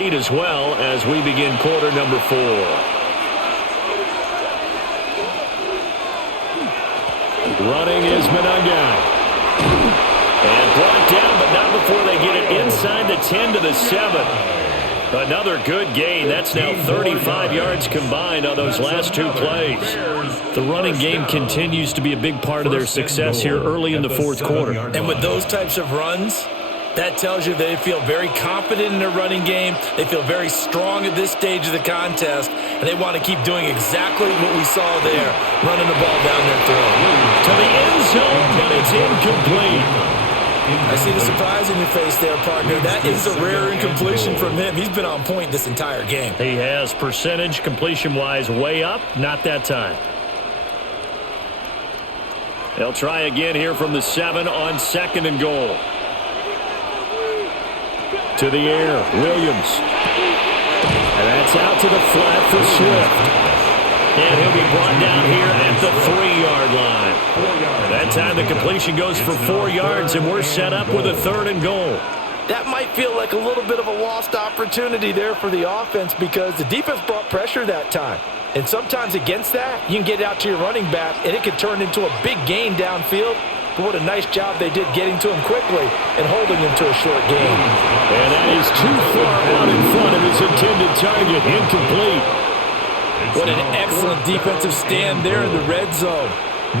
As well as we begin quarter number 4. Running is Monangai. And brought down, but not before they get it inside the 10 to the 7. Another good gain. That's now 35 yards combined on those last 2 plays. The running game continues to be a big part of their success here early in the fourth quarter. And with those types of runs, that tells you they feel very confident in their running game. They feel very strong at this stage of the contest, and they want to keep doing exactly what we saw there, running the ball down their throat. To the end zone, but it's incomplete. I see the surprise in your face there, partner. That is a rare incompletion from him. He's been on point this entire game. He has percentage completion-wise way up, not that time. They'll try again here from the 7 on 2nd and goal. To the air, Williams. And that's out to the flat for Swift. And he'll be brought down here at the 3-yard line. That time the completion goes for 4 yards, and we're set up with a 3rd and goal. That might feel like a little bit of a lost opportunity there for the offense because the defense brought pressure that time. And sometimes against that, you can get out to your running back, and it can turn into a big gain downfield. But what a nice job they did getting to him quickly and holding him to a short gain. And that is too far out in front of his intended target. Incomplete. What an excellent defensive stand there in the red zone.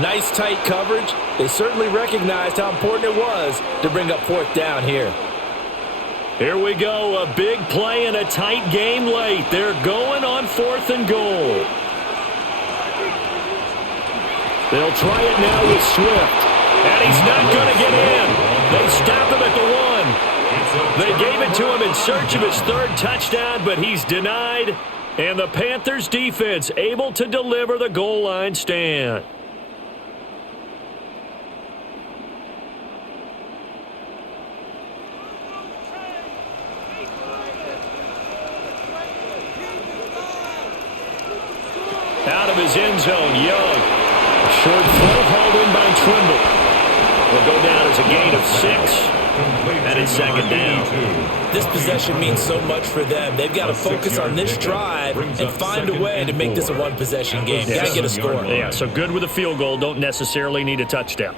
Nice tight coverage. They certainly recognized how important it was to bring up 4th down here. Here we go. A big play and a tight game late. They're going on 4th and goal. They'll try it now with Swift. And he's not going to get in. They stop him at the 1. They gave it to him in search of his 3rd touchdown, but he's denied. And the Panthers defense able to deliver the goal line stand. Out of his end zone, Young. Short throw hauled in by Trimble. Will go down as a gain of 6. And it's 2nd down. This possession means so much for them. They've got to focus on this drive and find a way to make this a one-possession game. Got to get a score. Yeah, so good with a field goal. Don't necessarily need a touchdown.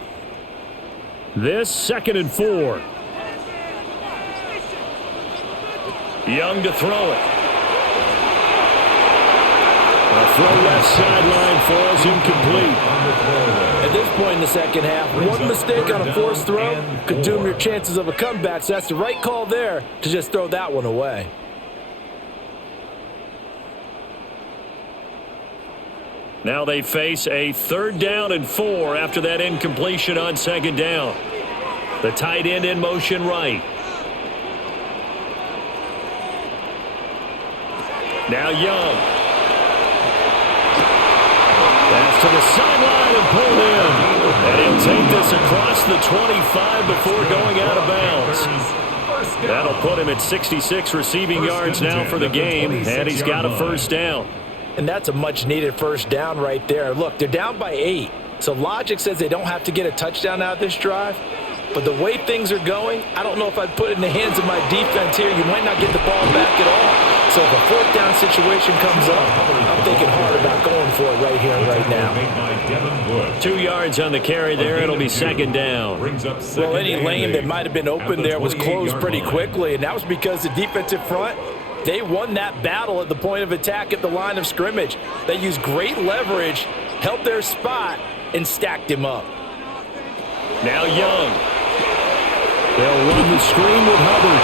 This 2nd and 4. Young to throw it. A throw left sideline falls incomplete. At this point in the second half, one mistake on a forced throw could doom your chances of a comeback, so that's the right call there to just throw that one away. Now they face a 3rd down and 4 after that incompletion on 2nd down. The tight end in motion right. Now Young. That's to the sideline and pulled in. And he'll take this across the 25 before going out of bounds. That'll put him at 66 receiving yards now for the game, and he's got a 1st down. And that's a much-needed 1st down right there. Look, they're down by 8, so logic says they don't have to get a touchdown out of this drive. But the way things are going, I don't know if I'd put it in the hands of my defense here. You might not get the ball back at all. So if a 4th down situation comes up, I'm thinking hard about going for it right here and right now. 2 yards on the carry there. It'll be 2nd down. Well, any lane that might have been open there was closed pretty quickly, and that was because the defensive front, they won that battle at the point of attack at the line of scrimmage. They used great leverage, held their spot, and stacked him up. Now Young. They'll run the screen with Hubbard.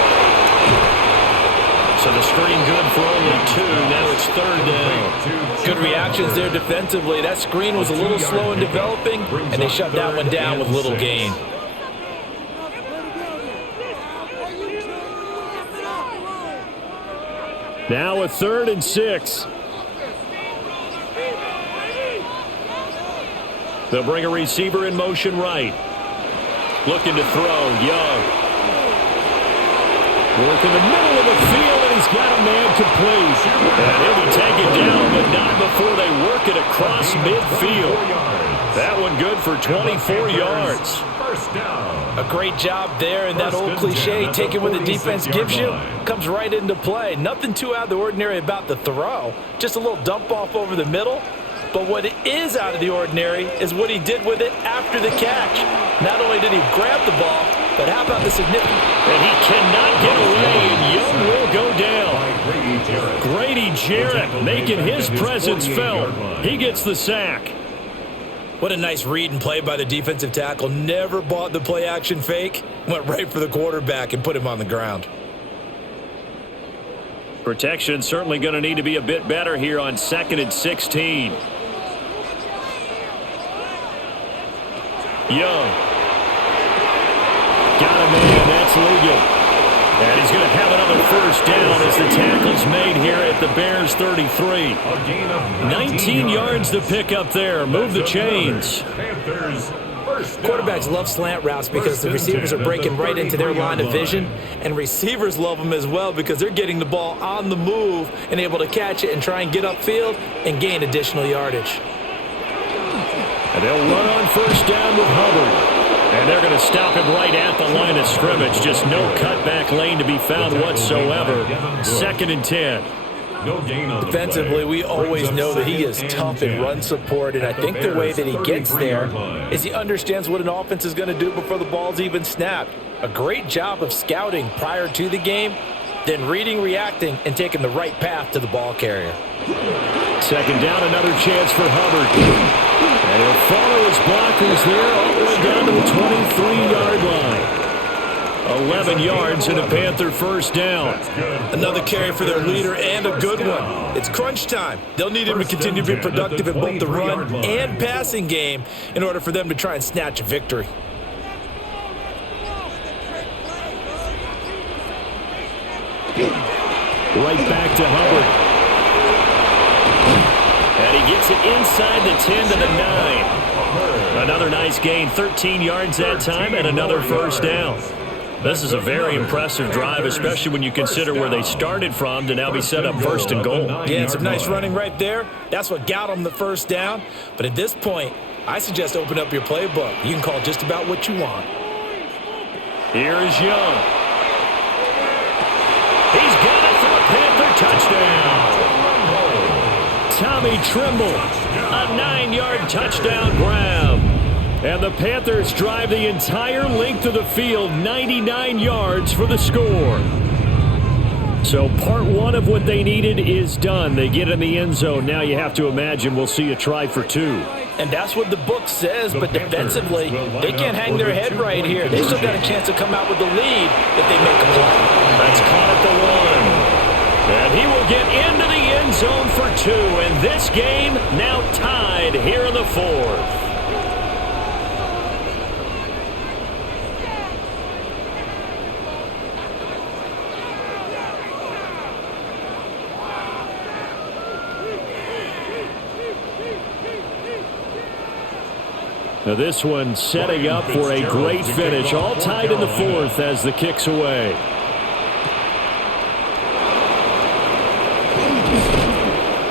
So the screen good for only 2. Now it's 3rd down. Good reactions there defensively. That screen was a little slow in developing, and they shut that one down with little gain. Now a 3rd and 6. They'll bring a receiver in motion right. Looking to throw, Young. Work in the middle of the field, and he's got a man complete. And he'll be taken down, but not before they work it across midfield. That one good for 24 yards. First down. A great job there, and that old cliche, taking what the defense gives you, comes right into play. Nothing too out of the ordinary about the throw, just a little dump off over the middle. But what is out of the ordinary is what he did with it after the catch. Not only did he grab the ball, but how about the significant... And he cannot get away, and Young will go down. Grady Jarrett making his presence felt. He gets the sack. What a nice read and play by the defensive tackle. Never bought the play-action fake. Went right for the quarterback and put him on the ground. Protection certainly going to need to be a bit better here on 2nd and 16. Young. Got a man. That's legal. And he's going to have another first down as the tackle's made here at the Bears 33. 19 yards to pick up there. Move the chains. Quarterbacks love slant routes because the receivers are breaking right into their line of vision, and receivers love them as well because they're getting the ball on the move and able to catch it and try and get upfield and gain additional yardage. And they'll run on first down with Hubbard. And they're going to stop him right at the line of scrimmage. Just no cutback lane to be found whatsoever. 2nd and 10. Defensively, we always know that he is tough in run support, and I think the way that he gets there is he understands what an offense is going to do before the ball's even snapped. A great job of scouting prior to the game, then reading, reacting, and taking the right path to the ball carrier. 2nd down, another chance for Hubbard. And he'll follow his blockers there all the way down to the 23-yard line. 11 yards and a Panther first down. Another carry for their leader and a good one. It's crunch time. They'll need him to continue to be productive in both the run and passing game in order for them to try and snatch a victory. Right back to Hubbard. And he gets it inside the 10 to the 9. Another nice gain, 13 yards that time, and another first down. This is a very impressive drive, especially when you consider where they started from to now be set up 1st and goal. Yeah, some nice running right there. That's what got them the first down. But at this point, I suggest open up your playbook. You can call just about what you want. Here is Young. He's got it for a Panther touchdown. Tommy Trimble, a 9-yard touchdown grab. And the Panthers drive the entire length of the field, 99 yards for the score. So part one of what they needed is done. They get in the end zone. Now you have to imagine we'll see a try for 2. And that's what the book says, but defensively, they can't hang their head right here. They still got a chance to come out with the lead if they make a play. That's caught at the 1. And he will get into the end zone for 2. And this game now tied here in the 4th. Now this one setting up for a great finish. All tied in the 4th as the kick's away.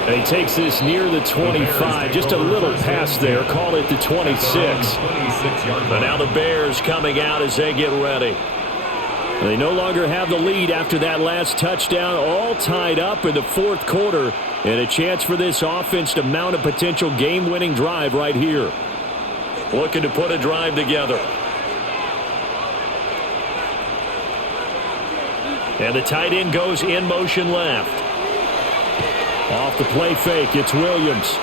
And he takes this near the 25. Just a little pass there. Call it the 26. But now the Bears coming out as they get ready. They no longer have the lead after that last touchdown. All tied up in the 4th quarter. And a chance for this offense to mount a potential game-winning drive right here. Looking to put a drive together. And the tight end goes in motion left. Off the play fake, it's Williams.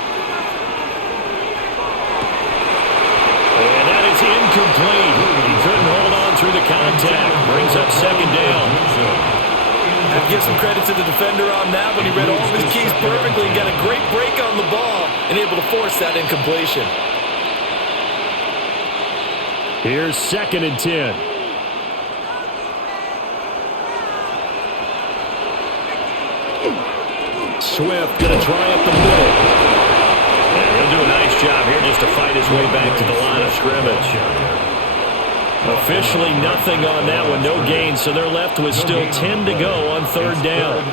And that is incomplete. He couldn't hold on through the contact. Brings up 2nd down. I give some credit to the defender on that one. He read all of his keys perfectly and got a great break on the ball and able to force that incompletion. Here's 2nd and 10. Swift going to try up the middle. And he'll do a nice job here just to fight his way back to the line of scrimmage. Officially nothing on that one, no gain, so they're left with still 10 to go on third down.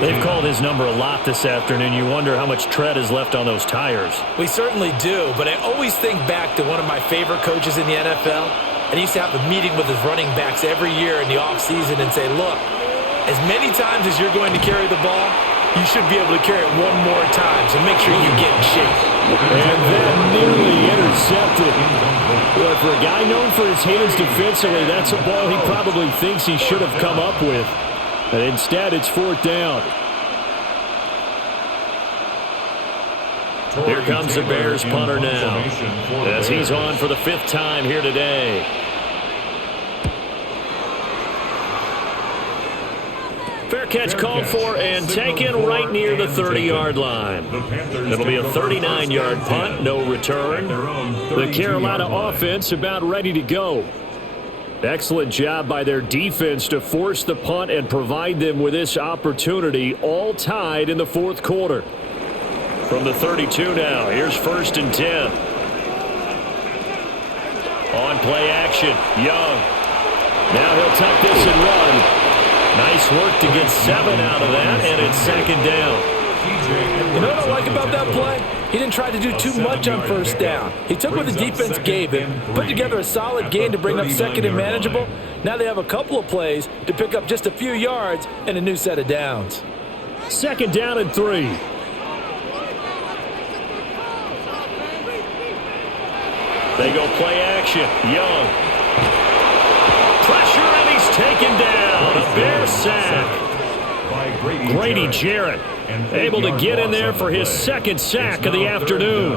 They've called his number a lot this afternoon. You wonder how much tread is left on those tires. We certainly do, but I always think back to one of my favorite coaches in the NFL. And he used to have a meeting with his running backs every year in the offseason and say, look, as many times as you're going to carry the ball, you should be able to carry it one more time, so make sure you get in shape. And then nearly intercepted. Boy, for a guy known for his hands defensively, that's a ball he probably thinks he should have come up with. And instead, it's fourth down. Here comes the Bears punter now, as he's on for the fifth time here today. Fair catch called for and taken right near the 30-yard line. It'll be a 39-yard punt, no return. The Carolina offense about ready to go. Excellent job by their defense to force the punt and provide them with this opportunity, all tied in the fourth quarter. From the 32 now, here's 1st and 10. On play action, Young. Now he'll tuck this and run. Nice work to get 7 out of that, and it's 2nd down. You know what I like about that play? He didn't try to do too much on 1st down. He took what the defense gave him, put together a solid gain to bring up 2nd and manageable. Now they have a couple of plays to pick up just a few yards and a new set of downs. 2nd down and 3. They go play action. Young. Pressure, and he's taken down. A Bear sack. Grady Jarrett able to get in there for his 2nd sack of the afternoon.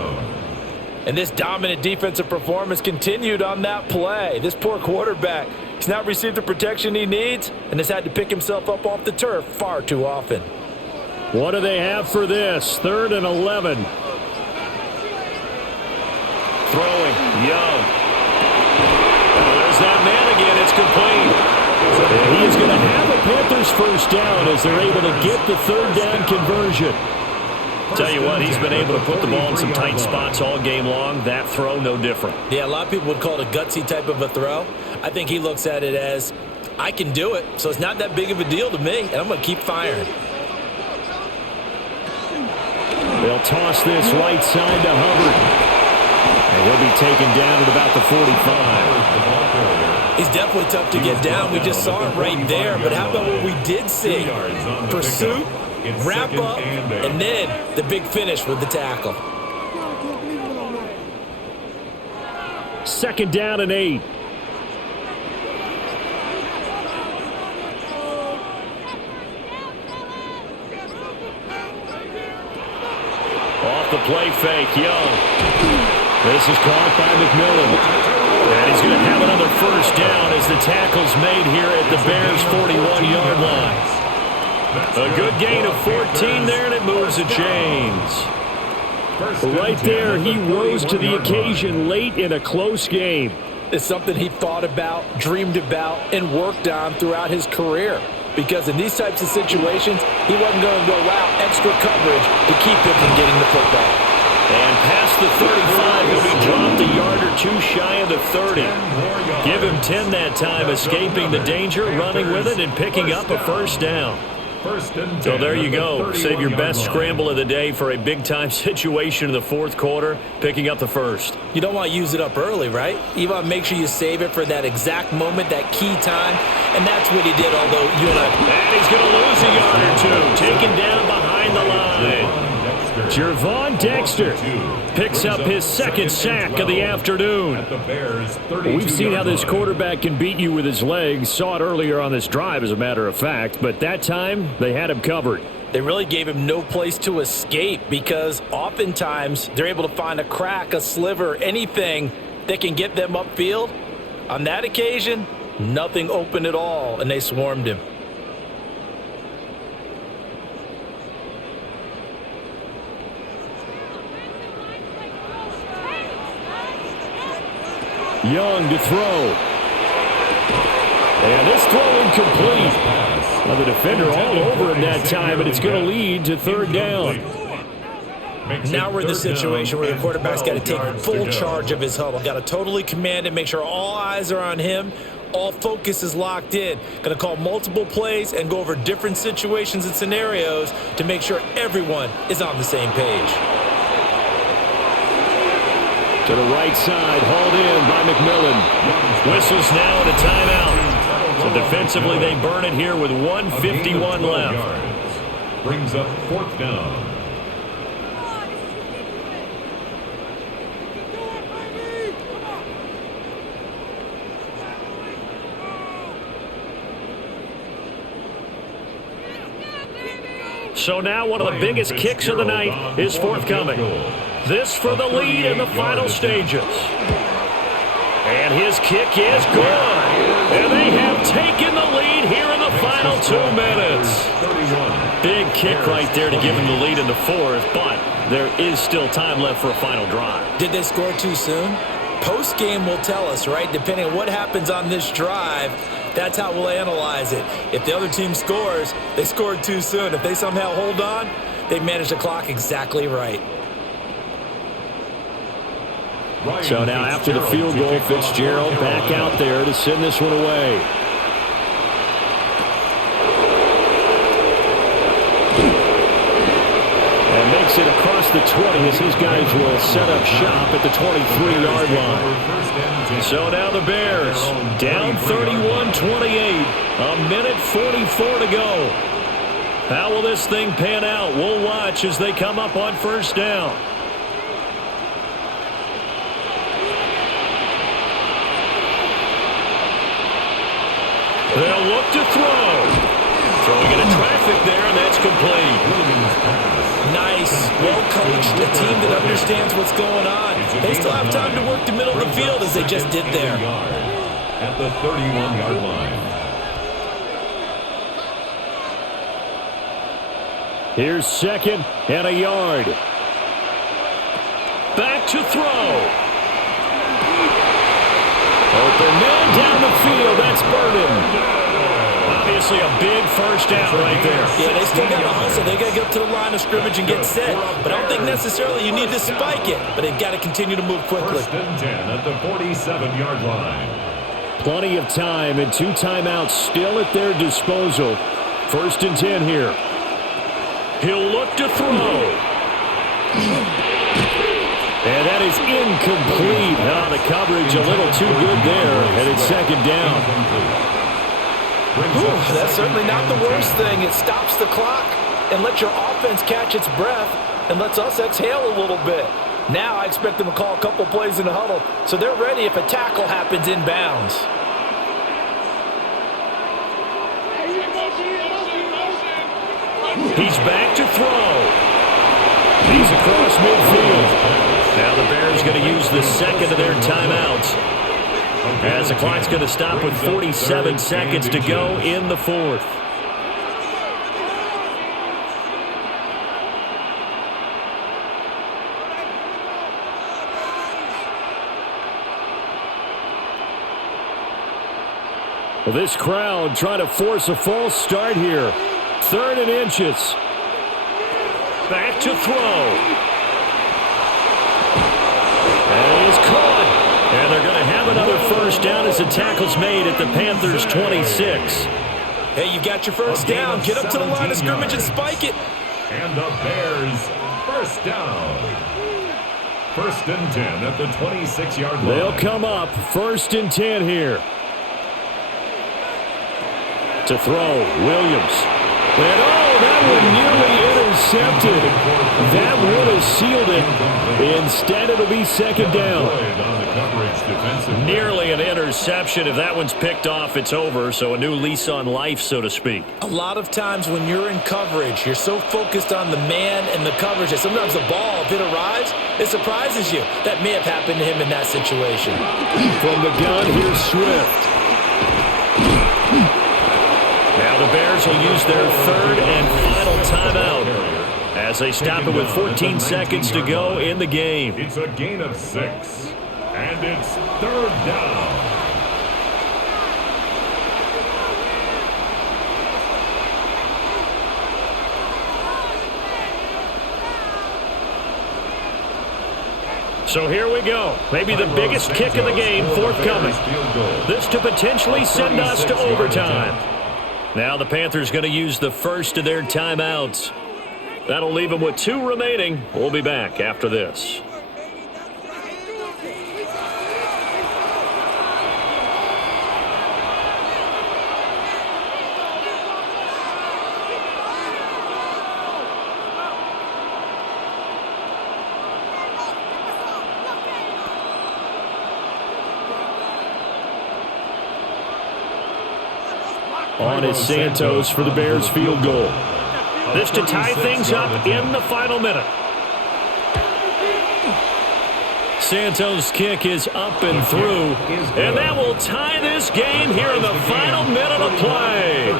And this dominant defensive performance continued on that play. This poor quarterback, he's not received the protection he needs and has had to pick himself up off the turf far too often. What do they have for this? 3rd and 11. Throwing, Young. There's that man again. It's complete. And he is going to have a Panthers 1st down as they're able to get the 3rd down conversion. Tell you what, he's been able to put the ball in some tight spots all game long. That throw, no different. Yeah, a lot of people would call it a gutsy type of a throw. I think he looks at it as, I can do it, so it's not that big of a deal to me, and I'm going to keep firing. They'll toss this right side to Hubbard. And he'll be taken down at about the 45. He's definitely tough to get down. We just saw it right there. But how about what we did see? Pursuit, wrap up, and then the big finish with the tackle. 2nd down and 8. Off the play fake, Young. This is caught by McMillan. And he's going to have another 1st down as the tackle's made here at the Bears' 41-yard line. A good gain of 14 there, and it moves the chains. Right there, he rose to the occasion late in a close game. It's something he thought about, dreamed about, and worked on throughout his career. Because in these types of situations, he wasn't going to go out extra coverage to keep him from getting the football. And past the 35, he'll be dropped a yard or 2 shy of the 30. Give him 10 that time, escaping the danger, running with it, and picking up a 1st down. So there you go. Save your best scramble of the day for a big-time situation in the 4th quarter, picking up the 1st. You don't want to use it up early, right? You want to make sure you save it for that exact moment, that key time, and that's what he did, although you and I... And he's going to lose a yard or 2, taken down behind the line. Gervon Dexter picks up his 2nd sack of the afternoon. We've seen how this quarterback can beat you with his legs. Saw it earlier on this drive, as a matter of fact. But that time, they had him covered. They really gave him no place to escape because oftentimes they're able to find a crack, a sliver, anything that can get them upfield. On that occasion, nothing open at all, and they swarmed him. Young to throw. And this throw incomplete. Well, the defender all over him that time, but it's going to lead to 3rd down. Now we're in the situation where the quarterback's got to take full charge of his huddle. Got to totally command it, make sure all eyes are on him. All focus is locked in. Going to call multiple plays and go over different situations and scenarios to make sure everyone is on the same page. To the right side, hauled in by McMillan. Whistles now and a timeout. So defensively, they burn it here with 1:51 left. Brings up 4th down. So now one of the biggest kicks of the night is forthcoming. This for the lead in the final stages. And his kick is good. And they have taken the lead here in the final 2 minutes. Big kick right there to give them the lead in the 4th, but there is still time left for a final drive. Did they score too soon? Post-game will tell us, right? Depending on what happens on this drive, that's how we'll analyze it. If the other team scores, they scored too soon. If they somehow hold on, they managed the clock exactly right. So now after the field goal, Fitzgerald back out there to send this one away. And makes it across the 20 as his guys will set up shop at the 23-yard line. So now the Bears down 31-28. A minute 44 to go. How will this thing pan out? We'll watch as they come up on 1st down. They'll look to throw. Throwing into traffic there, and that's complete. Nice. Well coached. A team that understands what's going on. They still have time to work the middle of the field as they just did there. At the 31-yard line. Here's 2nd and a yard. Back to throw. Open man down the field. That's Burden. Obviously a big first down right there. Yeah, they still got to hustle. They got to get up to the line of scrimmage and get set. But I don't think necessarily you need to spike it. But they've got to continue to move quickly. 1st and 10 at the 47-yard line. Plenty of time and 2 timeouts still at their disposal. 1st and 10 here. He'll look to throw. And that is incomplete. Now the coverage a little too good there, and it's 2nd down. Ooh, that's certainly not the worst thing. It stops the clock and lets your offense catch its breath and lets us exhale a little bit. Now I expect them to call a couple plays in the huddle so they're ready if a tackle happens inbounds. He's back to throw. He's across midfield. Now the Bears going to use the 2nd of their timeouts. As the clock's going to stop with 47 seconds to go in the 4th. Well, this crowd trying to force a false start here. 3rd and inches. Back to throw. And he's caught. And they're going to have another first down as the tackle's made at the Panthers' 26. Hey, you got your first down. Get up to the line of scrimmage and spike it. And the Bears, 1st down. 1st and 10 at the 26-yard line. They'll come up 1st and 10 here. To throw, Williams. And that one nearly intercepted. That would have sealed it. Instead, it'll be 2nd down. Nearly an interception. If that one's picked off, it's over. So a new lease on life, so to speak. A lot of times when you're in coverage, you're so focused on the man and the coverage that sometimes the ball, if it arrives, it surprises you. That may have happened to him in that situation. From the gun, here's Swift. Now the Bears will use their 3rd and final timeout as they stop it with 14 seconds to go in the game. It's a gain of 6, and it's 3rd down. So here we go. Maybe the biggest kick of the game forthcoming. This to potentially send us to overtime. Now the Panthers going to use the first of their timeouts. That'll leave them with 2 remaining. We'll be back after this. On is Santos for the Bears field goal. This to tie things up in the final minute. Santos' kick is up and through, and that will tie this game here in the final minute of play.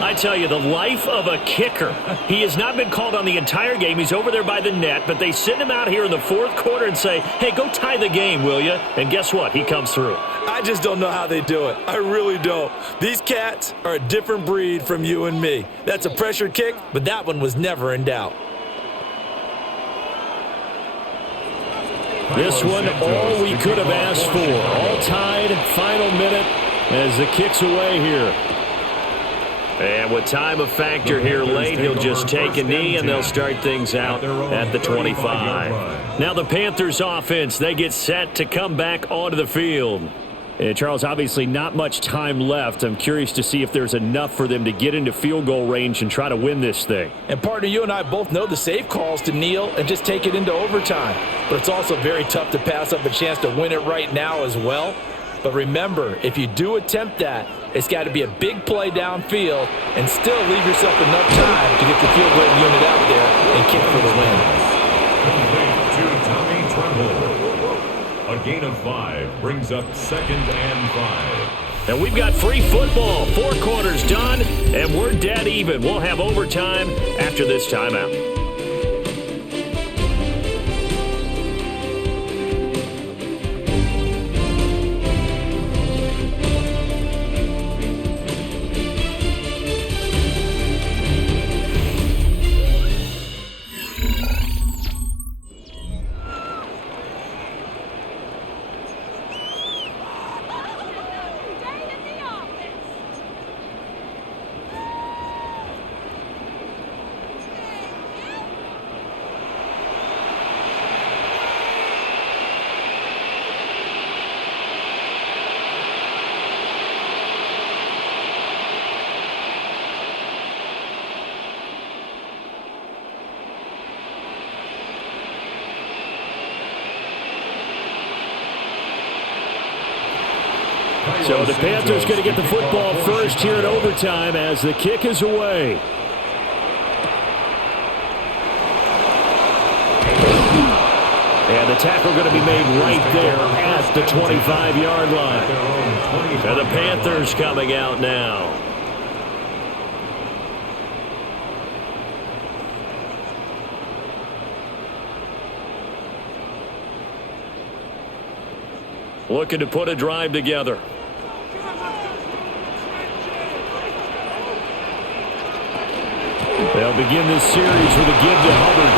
I tell you, the life of a kicker. He has not been called on the entire game. He's over there by the net, but they send him out here in the 4th quarter and say, hey, go tie the game, will you? And guess what? He comes through. I just don't know how they do it. I really don't. These cats are a different breed from you and me. That's a pressure kick, but that one was never in doubt. This one, all we could have asked for. All tied, final minute as the kick's away here. And with time a factor here late, he'll just take a knee and they'll start things out at the 25. Now the Panthers offense, they get set to come back onto the field. And Charles, obviously not much time left. I'm curious to see if there's enough for them to get into field goal range and try to win this thing. And partner, you and I both know the safe calls to kneel and just take it into overtime. But it's also very tough to pass up a chance to win it right now as well. But remember, if you do attempt that, it's got to be a big play downfield and still leave yourself enough time to get the field goal unit out there and kick for the win. Complete to Tommy Tremble. A gain of 5 brings up 2nd and 5. And we've got free football. 4 quarters done, and we're dead even. We'll have overtime after this timeout. So the Panthers going to get the football first here in overtime as the kick is away. And the tackle going to be made right there at the 25-yard line. And the Panthers coming out now. Looking to put a drive together. They'll begin this series with a give to Hubbard.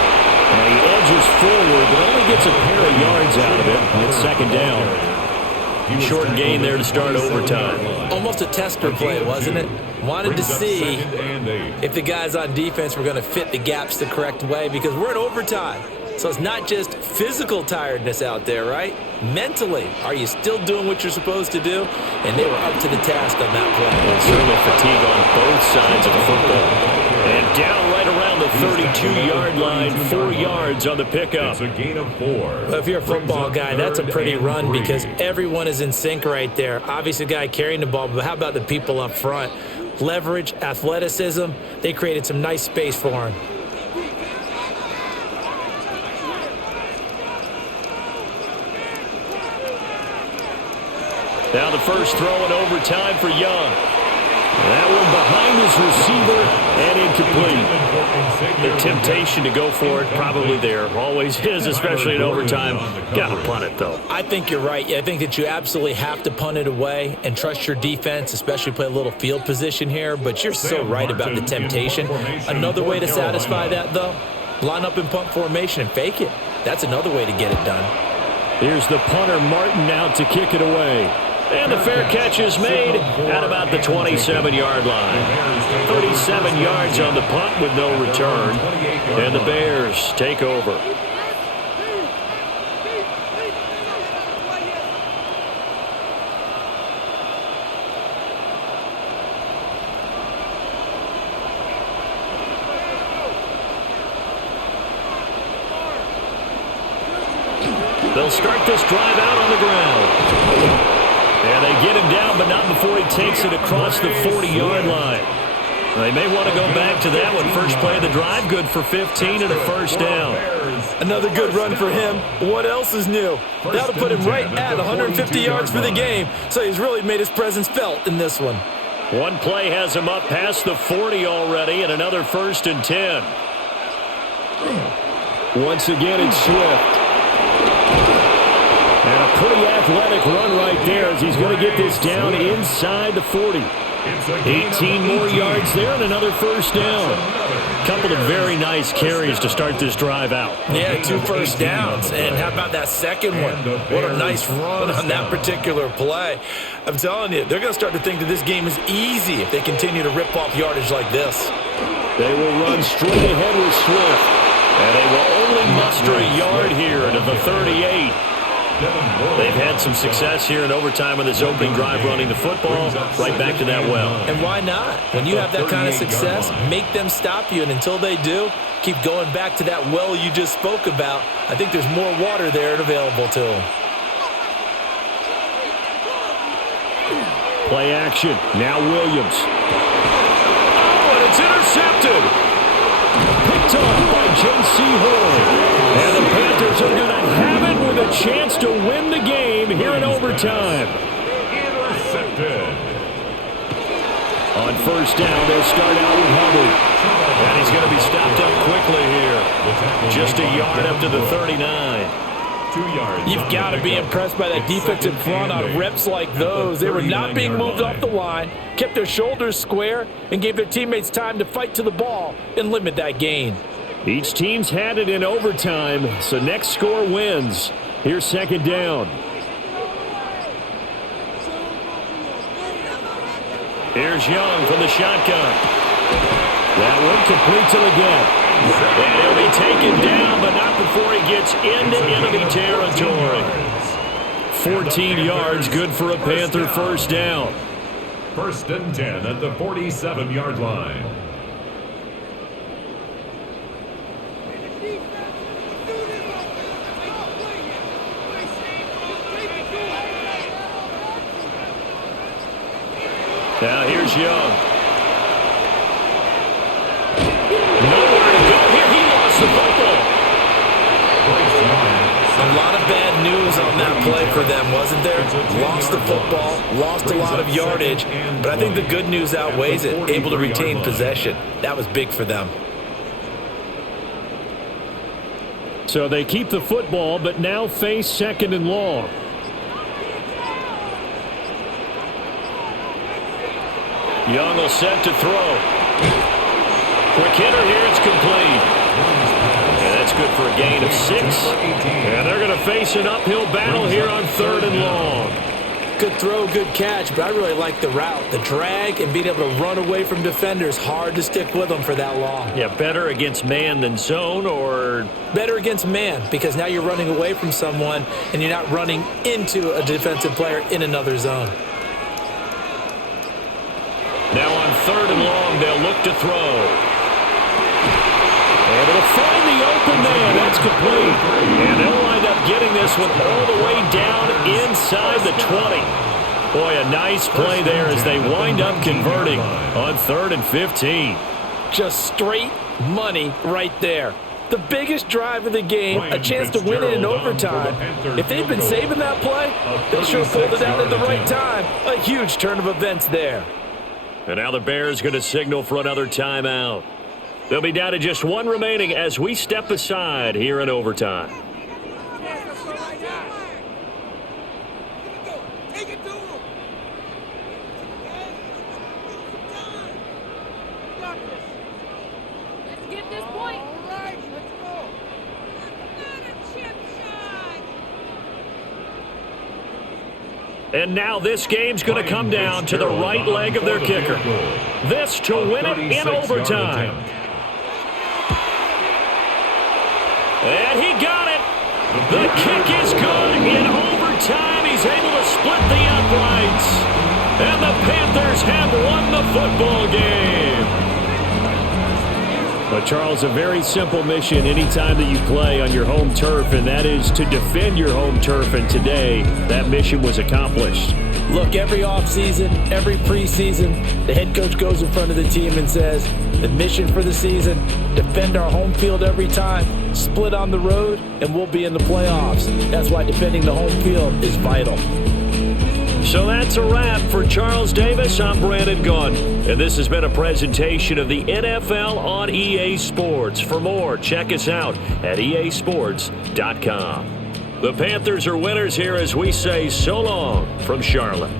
And he edges forward, but only gets a pair of yards out of it. It's 2nd down. Short gain there to start overtime. Almost a tester play, wasn't it? Wanted to see if the guys on defense were going to fit the gaps the correct way because we're in overtime. So it's not just physical tiredness out there, right? Mentally, are you still doing what you're supposed to do? And they were up to the task on that play. And certainly fatigue on both sides of the football. And down right around the 32-yard line, 4 yards on the pickup. It's a gain of 4. Well, if you're a football guy, that's a pretty run because everyone is in sync right there. Obviously, the guy carrying the ball, but how about the people up front? Leverage, athleticism, they created some nice space for him. Now the first throw in overtime for Young. That one behind his receiver and incomplete. The temptation to go for it probably there. Always is, especially in overtime. Got to punt it, though. I think you're right. I think that you absolutely have to punt it away and trust your defense, especially play a little field position here. But you're so right about the temptation. Another way to satisfy that, though, Line up in punt formation and fake it. That's another way to get it done. Here's the punter, Martin, out to kick it away. And the fair catch is made at about the 27-yard line. 37 yards on the punt with no return. And the Bears take over. They'll start this drive out on the ground. And they get him down, but not before he takes it across the 40-yard line. They may want to go back to that one. First play of the drive, good for 15 and a first down. Another good run for him. What else is new? That'll put him right at 150 yards for the game, so he's really made his presence felt in this one. One play has him up past the 40 already, and another 1st and 10. Once again, it's Swift. And a pretty athletic run right there as he's going to get this down inside the 40. 18 more yards there and another first down. Couple of very nice carries to start this drive out. Yeah, 2 first downs. And how about that second one? What a nice run on that particular play. I'm telling you, they're going to start to think that this game is easy if they continue to rip off yardage like this. They will run straight ahead with Swift. And they will only muster a yard here to the 38. They've had some success here in overtime on this opening drive running the football. Right back to that well. And why not? When you have that kind of success, make them stop you. And until they do, keep going back to that well you just spoke about. I think there's more water there and available to them. Play action. Now Williams. Oh, and it's intercepted. Picked off by J.C. Horn. And the Panthers are going to have it with a chance to win the game here in overtime. Intercepted. On first down, they'll start out with Hubbard. And he's going to be stopped up quickly here. Just a yard up to the 39. 2 yards. You've got to be impressed by that defensive front on reps like those. They were not being moved off the line, kept their shoulders square, and gave their teammates time to fight to the ball and limit that gain. Each team's had it in overtime, so next score wins. Here's second down. Here's Young from the shotgun. That one complete to the gap. And he'll be taken down, but not before he gets into enemy territory. 14 yards, good for a Panther first down. 1st and 10 at the 47-yard line. Now here's Young. Nowhere to go here. He lost the football. A lot of bad news on that play for them, wasn't there? Lost the football, lost a lot of yardage, but I think the good news outweighs it. Able to retain possession. That was big for them. So they keep the football, but now face 2nd and long. Young will set to throw. Quick hitter here, it's complete. And that's good for a gain of 6. And they're going to face an uphill battle here on 3rd and long. Good throw, good catch, but I really like the route. The drag and being able to run away from defenders, hard to stick with them for that long. Yeah, better against man than zone, or? Better against man, because now you're running away from someone and you're not running into a defensive player in another zone. Now on 3rd and long, they'll look to throw. And it'll find the open man. That's complete. And they'll wind up getting this one all the way down inside the 20. Boy, a nice play there as they wind up converting on 3rd and 15. Just straight money right there. The biggest drive of the game, a chance to win it in overtime. If they'd been saving that play, they should have pulled it out at the right time. A huge turn of events there. And now the Bears going to signal for another timeout. They'll be down to just one remaining as we step aside here in overtime. Let's get this point. And now this game's going to come down to the right leg of their kicker. This to win it in overtime. And he got it. The kick is good in overtime. He's able to split the uprights. And the Panthers have won the football game. But, Charles, a very simple mission anytime that you play on your home turf, and that is to defend your home turf. And today, that mission was accomplished. Look, every offseason, every preseason, the head coach goes in front of the team and says, the mission for the season, defend our home field every time, split on the road, and we'll be in the playoffs. That's why defending the home field is vital. So that's a wrap for Charles Davis. I'm Brandon Gunn, and this has been a presentation of the NFL on EA Sports. For more, check us out at easports.com. The Panthers are winners here as we say so long from Charlotte.